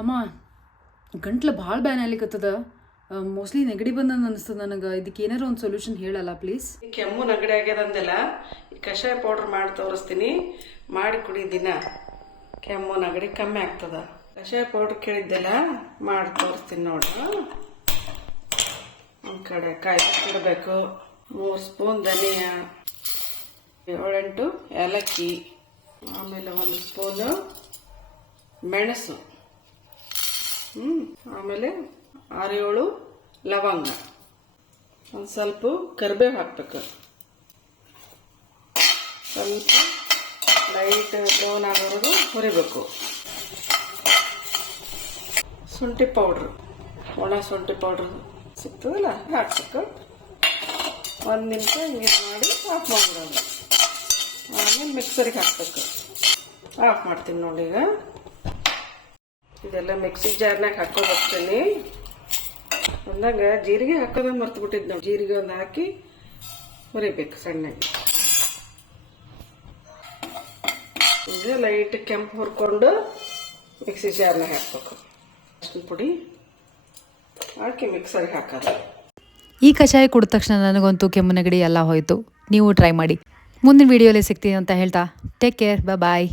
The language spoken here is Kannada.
ಅಮ್ಮ ಗಂಟ್ಲು ಭಾಳ ಬ್ಯಾನ್ ಆಗ್ಲಿಕ್ಕತ್ತದ. ಮೋಸ್ಟ್ಲಿ ನೆಗಡಿ ಬಂದಂಗೆ ಅನಿಸ್ತದ ನನಗೆ. ಇದಕ್ಕೆ ಏನಾರು ಒಂದು ಸೊಲ್ಯೂಷನ್ ಹೇಳಲ್ಲ ಪ್ಲೀಸ್. ಕೆಮ್ಮು ನೆಗಡಿ ಆಗ್ಯದಂದೆಲ್ಲ ಈ ಕಷಾಯ ಪೌಡ್ರ್ ಮಾಡಿ ತೋರಿಸ್ತೀನಿ. ಮಾಡಿ ಕುಡಿ ದಿನ, ಕೆಮ್ಮು ನೆಗಡಿ ಕಮ್ಮಿ ಆಗ್ತದ. ಕಷಾಯ ಪೌಡ್ರ್ ಕೇಳಿದ್ದೆಲ್ಲ ಮಾಡಿ ತೋರಿಸ್ತೀನಿ ನೋಡು. ಒಂದು ಕಡೆ ಕಾಯಿ ಇಡಬೇಕು. 3 ಸ್ಪೂನ್ ಧನಿಯಾ, 7-8 ಏಲಕ್ಕಿ, ಆಮೇಲೆ 1 ಸ್ಪೂನು ಮೆಣಸು, ಆಮೇಲೆ 6-7 ಲವಂಗ, ಒಂದು ಸ್ವಲ್ಪ ಕರಿಬೇವು ಹಾಕ್ಬೇಕು. ಸ್ವಲ್ಪ ಲೈಟ್ ಬ್ರೌನ್ ಆಗೋವರೆಗೂ ಹುರಿಬೇಕು. ಶುಂಠಿ ಪೌಡ್ರು, ಒಣ ಶುಂಠಿ ಪೌಡ್ರ್ ಸಿಗ್ತದಲ್ಲ, ಹಾಕ್ಬೇಕು. 1 ನಿಮಿಷ ಹಿಂಗೆ ಮಾಡಿ ಆಫ್ ಮಾಡಿಬಿಡೋದು. ಆಮೇಲೆ ಮಿಕ್ಸರಿಗೆ ಹಾಕ್ಬೇಕು. ಆಫ್ ಮಾಡ್ತೀನಿ ನೋಡಿ. ಈಗ ಇದೆಲ್ಲ ಮಿಕ್ಸಿ ಜಾರ್ನಾಗ ಹಾಕೋದು ಹೋಗ್ತೀನಿ. ಅಂದಾಗ ಜೀರಿಗೆ ಹಾಕೋದ ಮರ್ತು ಬಿಟ್ಟಿದ್ದು ನಾವು. ಜೀರಿಗೆ ಒಂದು ಹಾಕಿ ಹುರಿಬೇಕು ಸಣ್ಣಗೆ. ಈಗ ಲೈಟ್ ಕೆಂಪು ಹುರ್ಕೊಂಡು ಮಿಕ್ಸಿ ಜಾರ್ನಾಗ ಹಾಕ್ಬೇಕು. ಅರ್ಶಿನ ಪುಡಿ ಹಾಕಿ ಮಿಕ್ಸರ್ಗೆ ಹಾಕೋದು. ಈ ಕಷಾಯ ಕುಡಿದ ತಕ್ಷಣ ನನಗಂತೂ ಕೆಮ್ಮು ನೆಗಡಿ ಎಲ್ಲ ಹೋಯಿತು. ನೀವು ಟ್ರೈ ಮಾಡಿ. ಮುಂದಿನ ವಿಡಿಯೋಲಿ ಸಿಗ್ತೀನಿ ಅಂತ ಹೇಳ್ತಾ ಟೇಕ್ ಕೇರ್, ಬಾಯ್.